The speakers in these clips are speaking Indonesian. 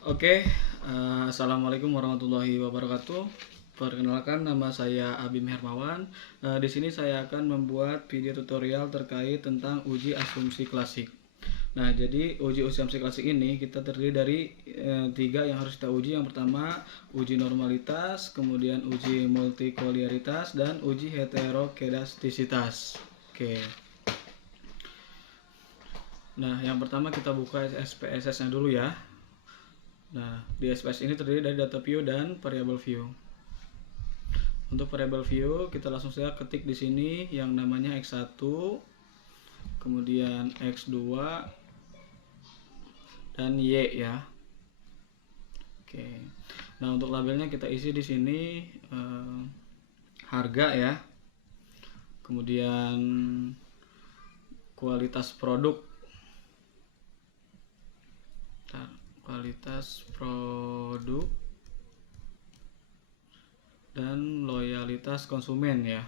Oke, assalamualaikum warahmatullahi wabarakatuh. Perkenalkan, nama saya Abim Hermawan. Di sini saya akan membuat video tutorial terkait tentang uji asumsi klasik. Nah, jadi uji asumsi klasik ini kita terdiri dari tiga yang harus kita uji. Yang pertama, uji normalitas, kemudian uji multikoliaritas, dan uji heterokedastisitas. Oke. Nah, yang pertama kita buka SPSS-nya dulu ya. Nah, di SPS ini terdiri dari data view dan variable view. Untuk variable view, kita langsung saja ketik di sini yang namanya X1, kemudian X2, dan Y ya. Oke. Nah, untuk labelnya kita isi di sini harga ya. Kemudian kualitas produk. Kualitas produk dan loyalitas konsumen ya.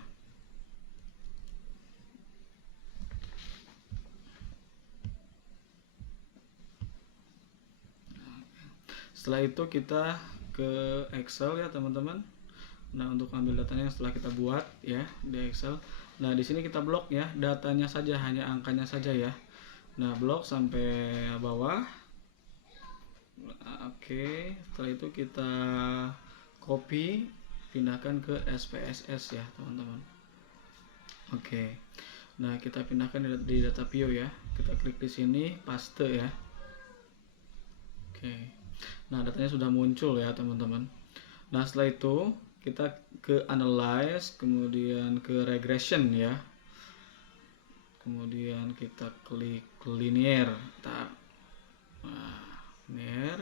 Setelah itu kita ke Excel ya teman-teman. Nah, untuk ambil datanya setelah kita buat ya di Excel. Nah, di sini kita blok ya, datanya saja, hanya angkanya saja ya. Nah, blok sampai bawah. Oke, setelah itu kita copy, pindahkan ke SPSS ya teman-teman. Oke, nah kita pindahkan di data view ya. Kita klik di sini, paste ya. Oke, nah datanya sudah muncul ya teman-teman. Nah, setelah itu kita ke analyze, kemudian ke regression ya. Kemudian kita klik linear. Linear.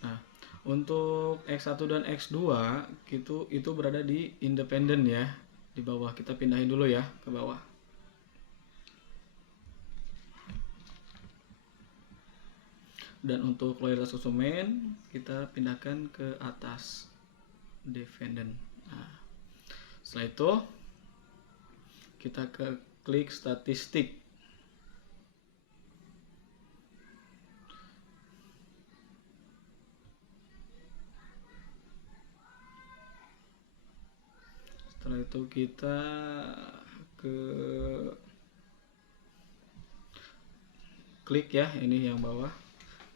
Nah, untuk X1 dan X2 itu berada di independen ya. Di bawah kita pindahin dulu ya ke bawah. Dan untuk loyalitas konsumen kita pindahkan ke atas, dependent. Nah, setelah itu kita ke klik statistik. Setelah itu kita ke klik ya, ini yang bawah,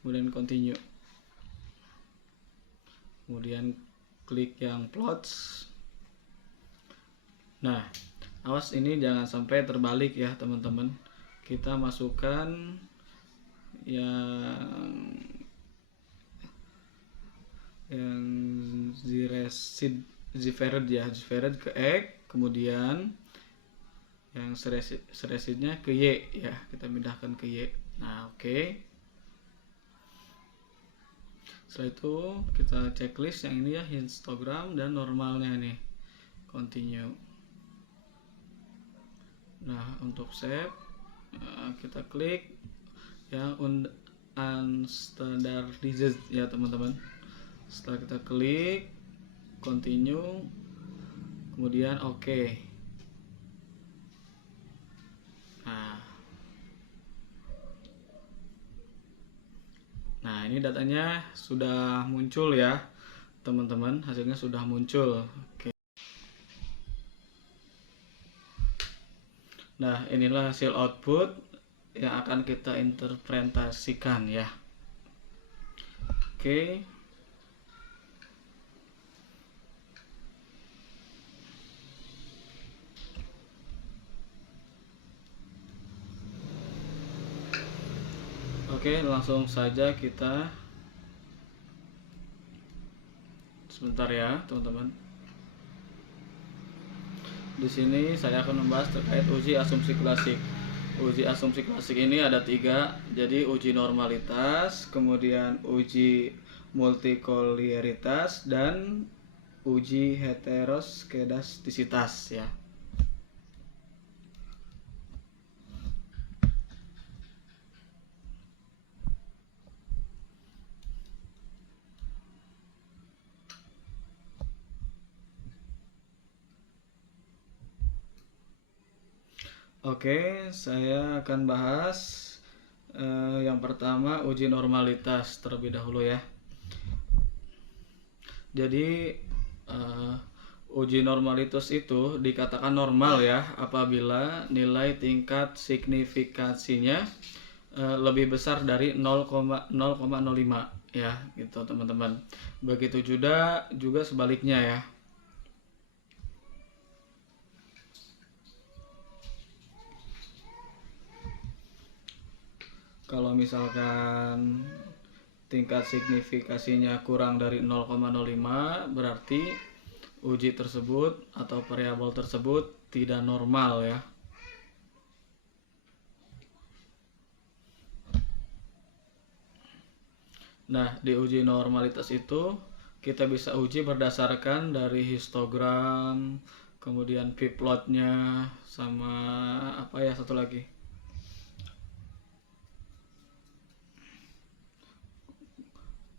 kemudian continue, kemudian klik yang plots. Nah, awas ini jangan sampai terbalik ya teman-teman. Kita masukkan yang Zivered ya, Zivered ke X, kemudian yang seresidnya ke Y ya, kita pindahkan ke Y. Nah, oke. Setelah itu kita checklist yang ini ya, histogram dan normalnya nih, continue. Nah, untuk save kita klik yang unstandardized ya teman-teman. Setelah kita klik continue, kemudian oke. Nah, ini datanya sudah muncul ya teman-teman, hasilnya sudah muncul. Oke. Nah, inilah hasil output yang akan kita interpretasikan ya. Oke. Oke, langsung saja kita sebentar ya, teman-teman. Di sini saya akan membahas terkait uji asumsi klasik. Uji asumsi klasik ini ada 3, jadi uji normalitas, kemudian uji multikoliaritas, dan uji heteroskedastisitas ya. Oke, saya akan bahas yang pertama uji normalitas terlebih dahulu ya. Jadi eh, uji normalitas itu dikatakan normal ya apabila nilai tingkat signifikasinya lebih besar dari 0,05 ya gitu teman-teman. Begitu juga sebaliknya ya. Kalau misalkan tingkat signifikasinya kurang dari 0,05 berarti uji tersebut atau variabel tersebut tidak normal ya. Nah, di uji normalitas itu kita bisa uji berdasarkan dari histogram, kemudian p-plotnya, sama apa ya satu lagi,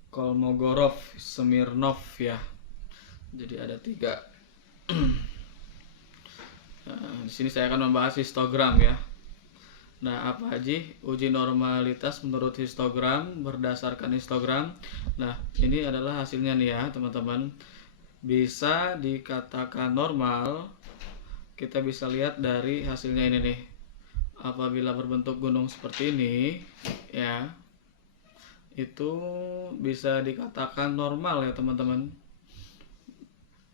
Kolmogorov, Smirnov ya. Jadi ada 3. Nah, di sini saya akan membahas histogram ya. Nah, apa aja uji normalitas menurut histogram, berdasarkan histogram. Nah, ini adalah hasilnya nih ya, teman-teman. Bisa dikatakan normal, kita bisa lihat dari hasilnya ini nih. Apabila berbentuk gunung seperti ini, ya, itu bisa dikatakan normal ya, teman-teman.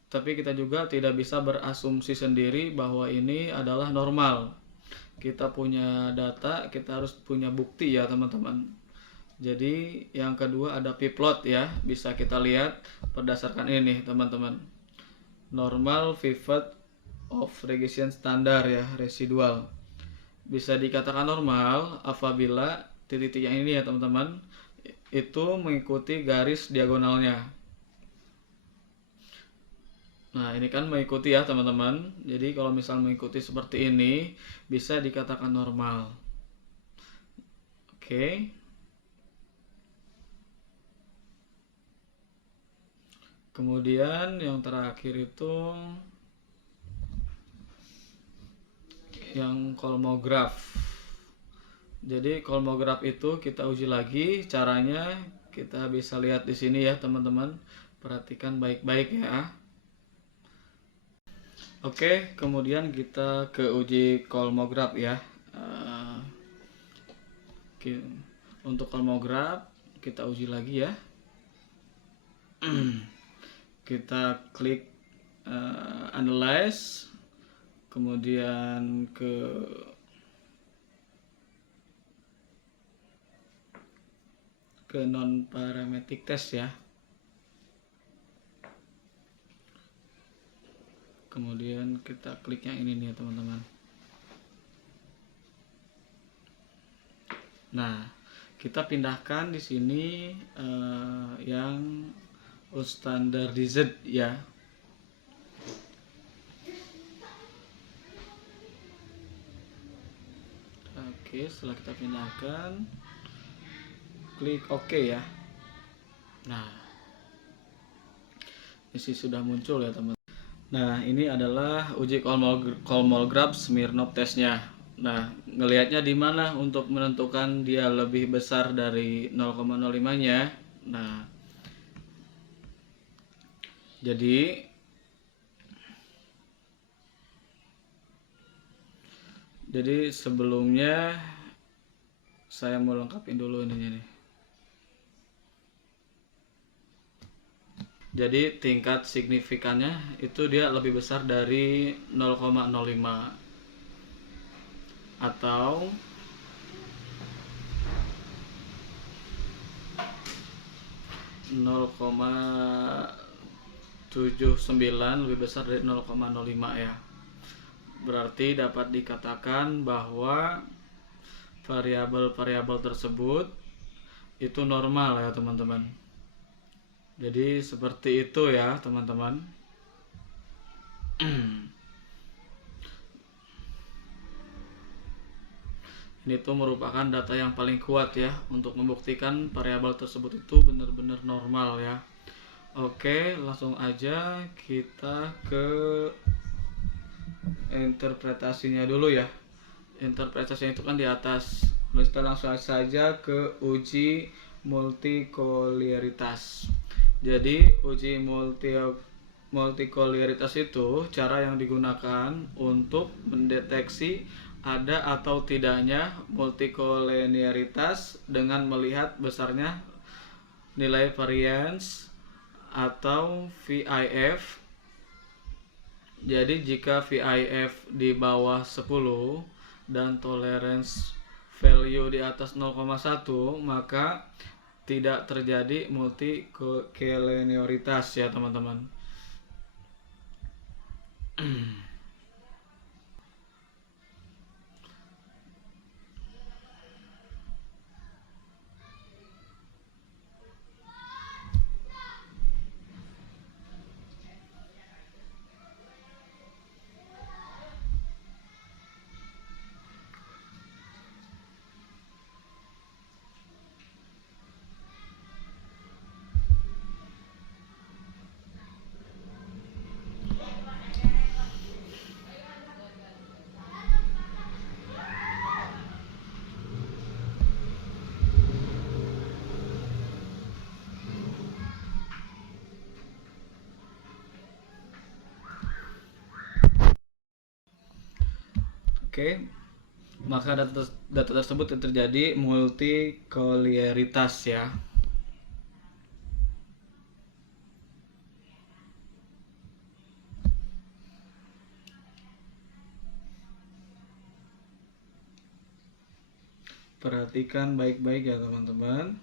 Tapi kita juga tidak bisa berasumsi sendiri bahwa ini adalah normal. Kita punya data, kita harus punya bukti ya teman-teman. Jadi yang kedua ada p-plot ya, bisa kita lihat berdasarkan ini teman-teman. Normal pivot of regression standar ya, residual. Bisa dikatakan normal apabila titik-titik yang ini ya teman-teman itu mengikuti garis diagonalnya. Nah, ini kan mengikuti ya teman-teman. Jadi kalau misal mengikuti seperti ini bisa dikatakan normal. Oke. Kemudian yang terakhir itu yang kolmograf. Jadi kolmograf itu kita uji lagi caranya, kita bisa lihat di sini ya teman-teman. Perhatikan baik-baik ya. Oke, kemudian kita ke uji kolmograf ya. Untuk kolmograf kita uji lagi ya. Kita klik analyze, kemudian ke non parametric test ya. Kemudian kita klik yang ini nih teman-teman. Nah, kita pindahkan di sini yang standardized ya. Oke, setelah kita pindahkan, klik OK ya. Nah, ini sudah muncul ya teman. Nah, ini adalah uji kolmograf Smirnov testnya. Nah, ngelihatnya di mana untuk menentukan dia lebih besar dari 0,05-nya. Nah, jadi sebelumnya saya mau lengkapin dulu ininya nih. Jadi tingkat signifikannya itu dia lebih besar dari 0,05 atau (0,79) lebih besar dari 0,05 ya. Berarti dapat dikatakan bahwa variabel-variabel tersebut itu normal ya teman-teman. Jadi seperti itu ya teman-teman. Ini tuh merupakan data yang paling kuat ya untuk membuktikan variabel tersebut itu benar-benar normal ya. Oke, langsung aja kita ke interpretasinya dulu ya. Interpretasinya itu kan di atas. Kita langsung saja ke uji multikoleritas. Jadi uji multikoliaritas itu cara yang digunakan untuk mendeteksi ada atau tidaknya multikolinearitas dengan melihat besarnya nilai variance atau VIF. Jadi jika VIF di bawah 10 dan tolerance value di atas 0,1, maka tidak terjadi multikolinearitas ya teman-teman. Oke, maka data tersebut terjadi multikoliaritas ya. Perhatikan baik-baik ya teman-teman.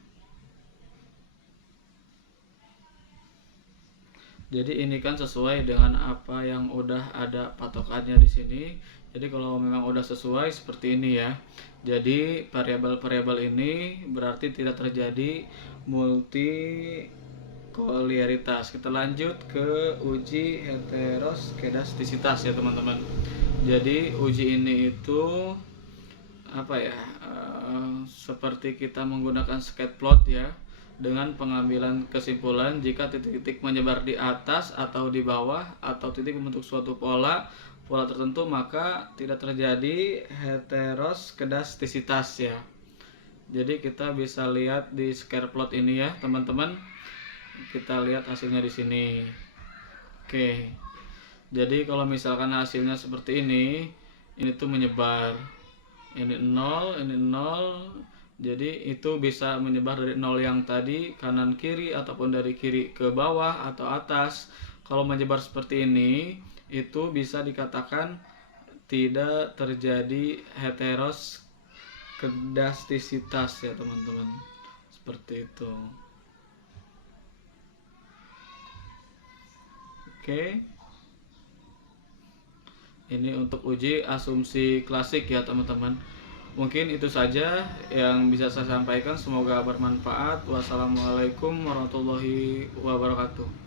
Jadi ini kan sesuai dengan apa yang udah ada patokannya di sini. Jadi kalau memang udah sesuai seperti ini ya. Jadi variabel-variabel ini berarti tidak terjadi multikoliaritas. Kita lanjut ke uji heteroskedastisitas ya teman-teman. Jadi uji ini itu apa ya? Seperti kita menggunakan scatplot ya, dengan pengambilan kesimpulan jika titik-titik menyebar di atas atau di bawah atau titik membentuk suatu pola tertentu, maka tidak terjadi heteroskedastisitas ya. Jadi kita bisa lihat di scatter plot ini ya teman-teman. Kita lihat hasilnya di sini. Oke. Jadi kalau misalkan hasilnya seperti ini tuh menyebar. Ini 0, ini 0. Jadi itu bisa menyebar dari 0 yang tadi kanan kiri ataupun dari kiri ke bawah atau atas. Kalau menyebar seperti ini itu bisa dikatakan tidak terjadi heteroskedastisitas ya teman-teman. Seperti itu. Oke. Ini untuk uji asumsi klasik ya teman-teman. Mungkin itu saja yang bisa saya sampaikan, semoga bermanfaat. Wassalamualaikum warahmatullahi wabarakatuh.